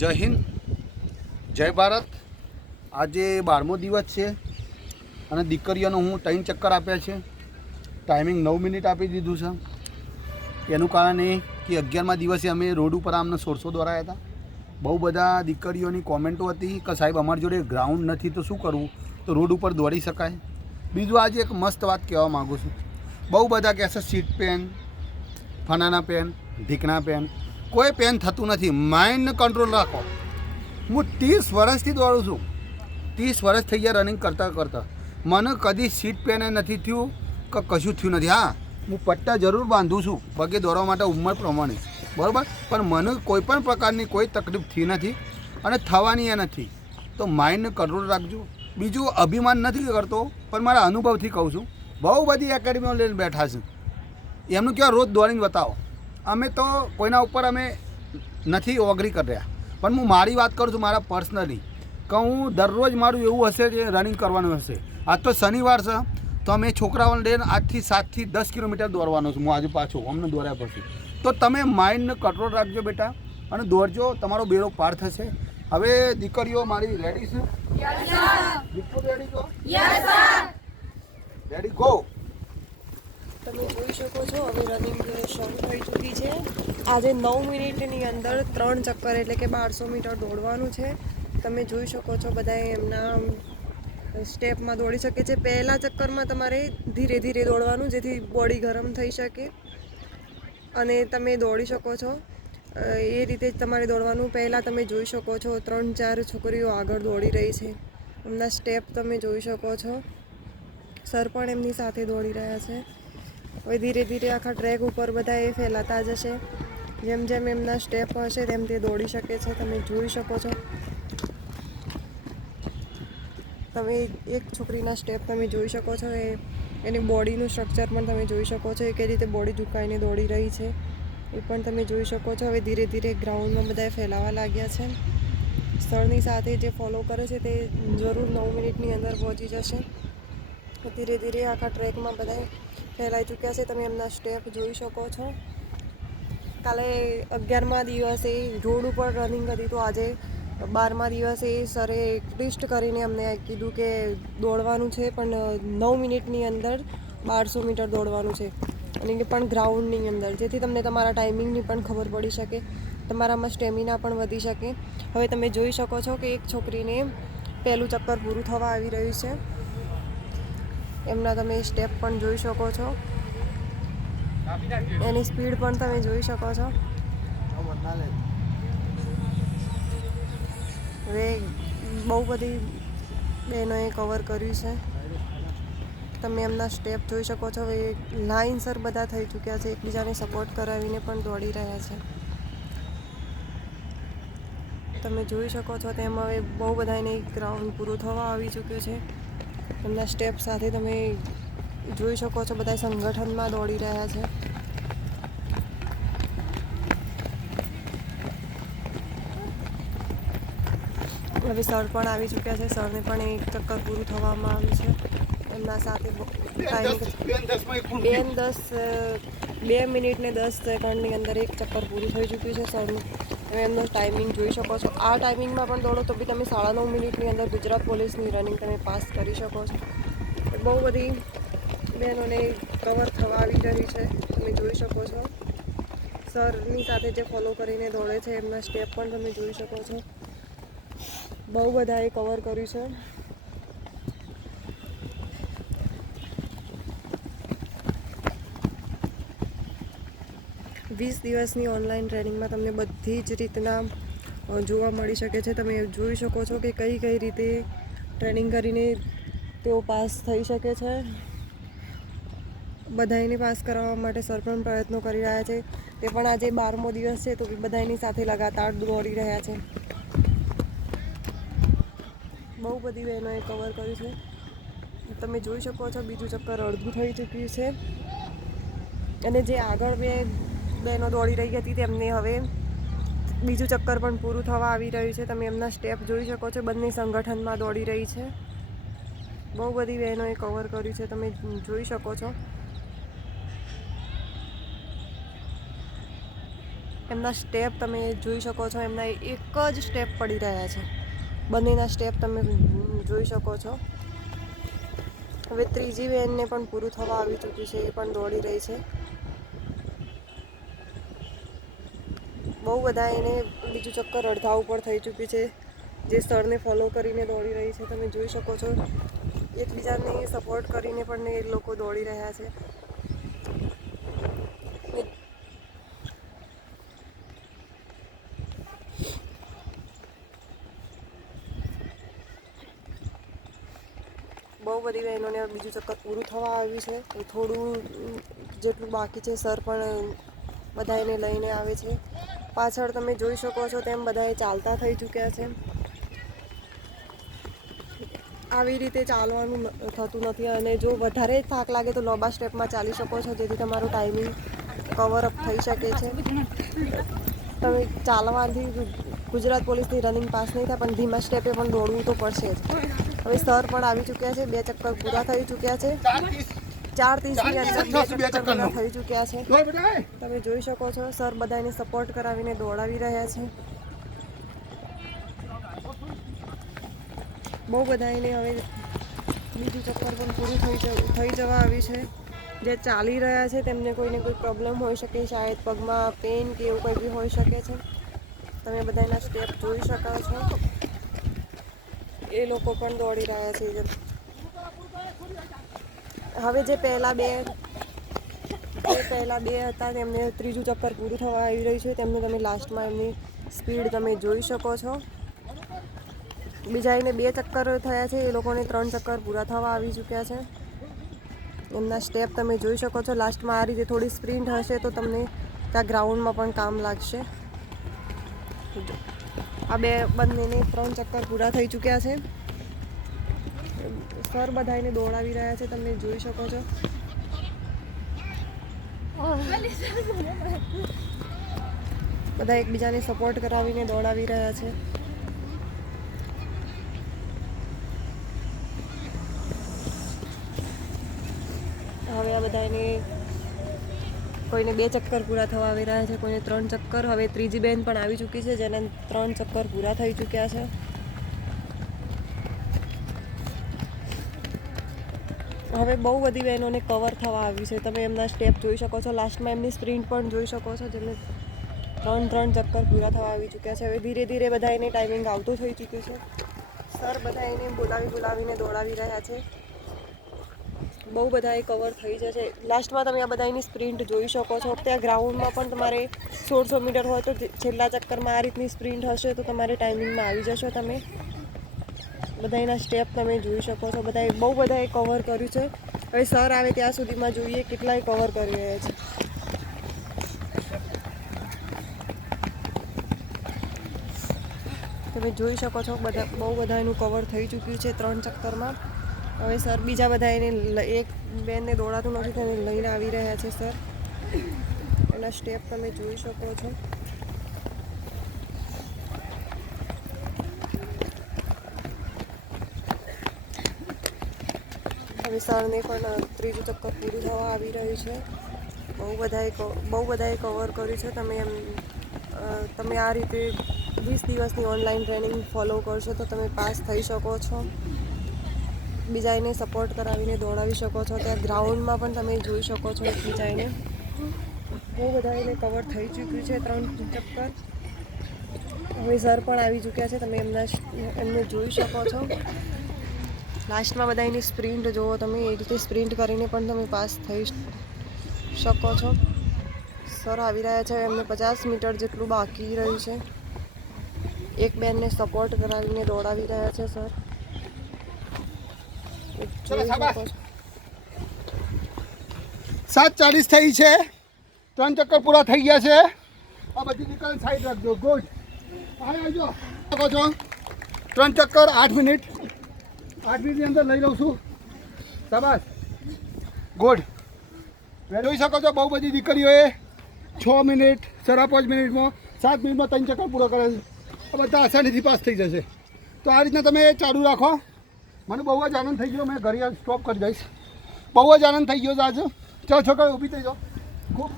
જય હિન્દ, જય ભારત। આજે 12મો દિવસ છે અને દીકરીઓનું હું 3 ચક્કર આપ્યા છે। ટાઈમિંગ 9 મિનિટ આપી દીધું છે। એનું કારણ એ કે 11મા દિવસે અમે રોડ ઉપર અમને સોરસો દોરાયા હતા। બહુ બધા દીકરીઓની કોમેન્ટો હતી કે સાહેબ અમારી જોડે ગ્રાઉન્ડ નથી તો શું કરવું, તો રોડ ઉપર દોડી શકાય। બીજું આજે એક મસ્ત વાત કહેવા માગું છું। બહુ બધા કહેશે સીટ પેન, ફનાના પેન, ઢીકણા પેન, કોઈ પેન થતું નથી। માઇન્ડ કંટ્રોલ રાખો। હું 30 વર્ષથી દોડું છું। 30 વર્ષ થઈ ગયા રનિંગ કરતાં કરતાં। મને કદી સીટ પેન નથી થયું કે કશું થયું નથી। હા, હું પટ્ટા જરૂર બાંધું છું પગે દોડવા માટે ઉંમર પ્રમાણે, બરાબર, પણ મને કોઈ પણ પ્રકારની કોઈ તકલીફ થઈ નથી અને થવાની એ નથી। તો માઇન્ડ કંટ્રોલ રાખજો। બીજું અભિમાન નથી કરતો, પણ મારા અનુભવથી કહું છું। બહુ બધી એકેડમીઓ લઈને બેઠા છે, એમનું કહેવાય રોજ દોડીને બતાવો। અમે તો કોઈના ઉપર અમે નથી ઓગરી કર્યા, પણ હું મારી વાત કરું છું મારા પર્સનલી, કે હું દરરોજ મારું એવું હશે કે રનિંગ કરવાનું હશે। આજ તો શનિવાર છે તો અમે છોકરાઓને લઈને આજથી 7 થી 10 કિલોમીટર દોડવાનો છું। હું આજે પાછો અમને દોડ્યા પછી। તો તમે માઇન્ડને કંટ્રોલ રાખજો બેટા અને દોડજો, તમારો બેડો પાર થશે। હવે દીકરીઓ મારી રેડી છે? દીકરો રેડી છો? Ready go. તમે જોઈ શકો છો હવે રનિંગ શરૂ થઈ ચૂકી છે। આજે 9 મિનિટની અંદર 3 ચક્કર એટલે કે 1200 મીટર દોડવાનું છે। તમે જોઈ શકો છો બધાએ એમના સ્ટેપમાં દોડી શકે છે। પહેલા ચક્કરમાં તમારે ધીરે ધીરે દોડવાનું, જેથી બોડી ગરમ થઈ શકે અને તમે દોડી શકો છો। એ રીતે જ તમારે દોડવાનું। પહેલાં તમે જોઈ શકો છો 3-4 છોકરીઓ આગળ દોડી રહી છે। એમના સ્ટેપ તમે જોઈ શકો છો। સર પણ એમની સાથે દોડી રહ્યા છે। હવે ધીરે ધીરે આખા ટ્રેક ઉપર બધા એ ફેલાતા જશે। જેમ જેમ એમના સ્ટેપ હશે તેમ તે દોડી શકે છે। તમે જોઈ શકો છો, તમે એક છોકરીના સ્ટેપ તમે જોઈ શકો છો। એની બોડીનું સ્ટ્રક્ચર પણ તમે જોઈ શકો છો, એ કઈ રીતે બોડી ઝુકાઈને દોડી રહી છે એ પણ તમે જોઈ શકો છો। હવે ધીરે ધીરે ગ્રાઉન્ડમાં બધા ફેલાવા લાગ્યા છે। સ્થળની સાથે જે ફોલો કરે છે તે જરૂર 9 મિનિટની અંદર પહોંચી જશે। ધીરે ધીરે આખા ટ્રેકમાં બધા ફેલાઈ ચૂક્યા છે। તમે એમના સ્ટેપ જોઈ શકો છો। કાલે 11મા દિવસે રોડ ઉપર રનિંગ હતી, તો આજે 12મા દિવસે સરે ટ્વિસ્ટ કરીને અમને કીધું કે દોડવાનું છે, પણ 9 મિનિટની અંદર 1200 મીટર દોડવાનું છે, અને એ પણ ગ્રાઉન્ડની અંદર, જેથી તમને તમારા ટાઈમિંગની પણ ખબર પડી શકે, તમારામાં સ્ટેમિના પણ વધી શકે। હવે તમે જોઈ શકો છો કે એક છોકરીને પહેલું ચક્કર પૂરું થવા આવી રહ્યું છે। એમના તમે સ્ટેપ પણ જોઈ શકો છો, એની સ્પીડ પણ તમે જોઈ શકો છો। હવે બહુ બધી બહેનોએ કવર કર્યું છે। તમે એમના સ્ટેપ જોઈ શકો છો। હવે લાઇનસર બધા થઈ ચૂક્યા છે, એકબીજાને સપોર્ટ કરાવીને પણ દોડી રહ્યા છે। તમે જોઈ શકો છો તેમ હવે બહુ બધાને ગ્રાઉન્ડ પૂરું થવા આવી ચૂક્યું છે। એમના સ્ટેપ સાથે તમે જોઈ શકો છો બધા સંગઠનમાં દોડી રહ્યા છે। હવે સર પણ આવી ચૂક્યા છે। સરને પણ એક ચક્કર પૂરું થવામાં આવ્યું છે। એમના સાથે ટાઈમિંગ 2 મિનિટ ને 10 સેકન્ડની અંદર એક ચક્કર પૂરું થઈ ચૂક્યું છે સરનું। હવે એમનો ટાઈમિંગ જોઈ શકો છો। આ ટાઈમિંગમાં પણ દોડો તો બી તમે 9.5 મિનિટની અંદર ગુજરાત પોલીસની રનિંગ તમે પાસ કરી શકો છો। બહુ બધી બહેનોને કવર થવા આવી રહી છે, તમે જોઈ શકો છો। સરની સાથે જે ફોલો કરીને દોડે છે એમના સ્ટેપ પણ તમે જોઈ શકો છો। બહુ બધાએ કવર કર્યું છે। વીસ દિવસની ઓનલાઈન ટ્રેનિંગમાં તમને બધી જ રીતના જોવા મળી શકે છે। તમે જોઈ શકો છો કે કઈ કઈ રીતે ટ્રેનિંગ કરીને તેઓ પાસ થઈ શકે છે। બધાને પાસ કરાવવા માટે સર પણ પ્રયત્નો કરી રહ્યા છે। તે પણ આજે 12મો દિવસ છે, તો બધાની સાથે લગાતાર દોડી રહ્યા છે। બહુ બધી બહેનોએ કવર કર્યું છે। તમે જોઈ શકો છો બીજું ચક્કર અડધું થઈ ચૂક્યું છે, અને જે આગળ બે બહેનો દોડી રહી હતી તેમને હવે બીજું ચક્કર પણ પૂરું થવા આવી રહ્યું છે। તમે એમના સ્ટેપ જોઈ શકો છો। બંને સંગઠનમાં દોડી રહી છે। બહુ બધી બહેનોએ કવર કર્યું છે, તમે જોઈ શકો છો। એમના સ્ટેપ તમે જોઈ શકો છો, એમના એક જ સ્ટેપ પડી રહ્યા છે, બંનેના સ્ટેપ તમે જોઈ શકો છો. હવે ત્રીજી બેનને પણ પૂરું થવા આવી ચૂક્યું છે, એ પણ દોડી રહી છે. બહુ બધા એને બીજું ચક્કર અડધા ઉપર થઈ ચૂકી છે, જે સરને ફોલો કરીને દોડી રહી છે. તમે જોઈ શકો છો એકબીજાને સપોર્ટ કરીને પણ એ લોકો દોડી રહ્યા છે. બહુ બધી બહેનોને બીજું ચક્કર પૂરું થવા આવ્યું છે, થોડું જેટલું બાકી છે. સર પણ બધા એને લઈને આવે છે. પાછળ તમે જોઈ શકો છો તેમ બધાએ ચાલતા થઈ ચૂક્યા છે. આવી રીતે ચાલવાનું થતું નથી, અને જો વધારે થાક લાગે તો લાંબા સ્ટેપમાં ચાલી શકો છો, જેથી તમારું ટાઈમિંગ કવર અપ થઈ શકે છે. તમે ચાલવાથી ગુજરાત પોલીસની રનિંગ પાસ નહીં થાય, પણ ધીમા સ્ટેપે પણ દોડવું તો પડશે જ. હવે સર પણ આવી ચૂક્યા છે, 2 ચક્કર પૂરા થઈ ચૂક્યા છે. 4:30ની અંદર 2 ચક્કર પૂરા થઈ ચૂક્યા છે. તમે જોઈ શકો છો સર બધાને સપોર્ટ કરાવીને દોડાવી રહ્યા છે. બહુ બધાને હવે બીજું ચક્કર પણ પૂરું થઈ જવા આવી છે. જે ચાલી રહ્યા છે તેમને કોઈને કોઈ પ્રોબ્લેમ હોઈ શકે, શાયદ પગમાં પેઇન કે એવું કંઈ બી હોઈ શકે છે. તમે બધાના સ્ટેપ જોઈ શકો છો. એ લોકો પણ દોડી રહ્યા છે. હવે જે પહેલા બે હતા તેમને ત્રીજું ચક્કર પૂરું થવા આવી રહ્યું છે. તેમને તમે લાસ્ટમાં એમની સ્પીડ તમે જોઈ શકો છો. બીજાને 2 ચક્કર થયા છે, એ લોકોને 3 ચક્કર પૂરા થવા આવી ચૂક્યા છે. એમના સ્ટેપ તમે જોઈ શકો છો. લાસ્ટમાં આ રીતે થોડી સ્પ્રિન્ટ હશે તો તમને ત્યાં ગ્રાઉન્ડમાં પણ કામ લાગશે. આ બંનેને 3 ચક્કર પૂરા થઈ ચૂક્યા છે. સર બધાને દોડાવી રહ્યા છે, તમે જોઈ શકો છો. બધા એકબીજાને સપોર્ટ કરાવીને દોડાવી રહ્યા છે. હવે આ બધાને કોઈને 2 ચક્કર પૂરા થવા આવી રહ્યા છે, કોઈને 3 ચક્કર. હવે ત્રીજી બેન પણ આવી ચૂકી છે, જેને 3 ચક્કર પૂરા થઈ ચૂક્યા છે. હવે બહુ બધી બહેનોને કવર થવા આવ્યું છે. તમે એમના સ્ટેપ જોઈ શકો છો. લાસ્ટમાં એમની સ્પ્રિન્ટ પણ જોઈ શકો છો, જેમને 3 ચક્કર પૂરા થવા આવી ચૂક્યા છે. હવે ધીરે ધીરે બધા એને ટાઈમિંગ આવતું થઈ ચૂક્યું છે. સર બધા એને બોલાવીને દોડાવી રહ્યા છે. બહુ બધા એ કવર થઈ જશે. લાસ્ટમાં તમે આ બધાની સ્પ્રિન્ટ જોઈ શકો છો. ત્યાં ગ્રાઉન્ડમાં પણ તમારે 1600 મીટર હોય તો છેલ્લા ચક્કરમાં આ રીતની સ્પ્રિન્ટ હશે તો તમારે ટાઈમિંગમાં આવી જશો. તમે બધાના સ્ટેપ તમે જોઈ શકો છો. બહુ બધાએ કવર કર્યું છે. હવે સર આવે ત્યાં સુધીમાં જોઈએ કેટલાય કવર કરી રહ્યા છે. તમે જોઈ શકો છો બહુ બધા એનું કવર થઈ ચૂક્યું છે 3 ચક્કરમાં. હવે સર બીજા બધા એને એક બેનને દોડાતું નથી, તેને લઈને આવી રહ્યા છે સર. એના સ્ટેપ તમે જોઈ શકો છો. હવે સરને પણ ત્રીજું ચક્કર પૂરું થવા આવી રહ્યું છે. બહુ બધાએ કવર કર્યું છે. તમે આ રીતે 20 દિવસની ઓનલાઈન ટ્રેનિંગ ફોલો કરશો તો તમે પાસ થઈ શકો છો. બીજાને સપોર્ટ કરાવીને દોડાવી શકો છો. ત્યાં ગ્રાઉન્ડમાં પણ તમે જોઈ શકો છો એકબીજાને. બહુ બધા એને કવર થઈ ચૂક્યું છે 3 ચક્કર. હવે સર પણ આવી ચૂક્યા છે. તમે એમને જોઈ શકો છો. લાસ્ટમાં બધા એની સ્પ્રિન્ટ જુઓ તમે. એ રીતે સ્પ્રિન્ટ કરીને પણ તમે પાસ થઈ શકો છો. સર આવી રહ્યા છે. એમને 50 મીટર જેટલું બાકી રહ્યું છે. એક બેનને સપોર્ટ કરાવીને દોડાવી રહ્યા છે સર. 7:40 થઈ છે. 3 ચક્કર પૂરા થઈ ગયા છે. આ બધી દુકાન સાઈડ રાખજો. ગુડ. આવજો શકો છો. 3 ચક્કર 8 મિનિટ. 8 મિનિટની અંદર લઈ લઉં છું. શાબાશ. ગુડ. જોઈ શકો છો બહુ બધી દીકરીઓએ 6 મિનિટ 5.5 મિનિટમાં 7 મિનિટમાં 3 ચક્કર પૂરો કરે છે. આ બધા આસાનીથી પાસ થઈ જશે. તો આ રીતના તમે ચાલુ રાખો. મને બહુ જ આનંદ થઈ ગયો. મેં ઘરે સ્ટોપ કરી દઈશ. બહુ જ આનંદ થઈ ગયો છે આજે. ચાલો છોકરા ઊભી થઈ જાઓ. ખૂબ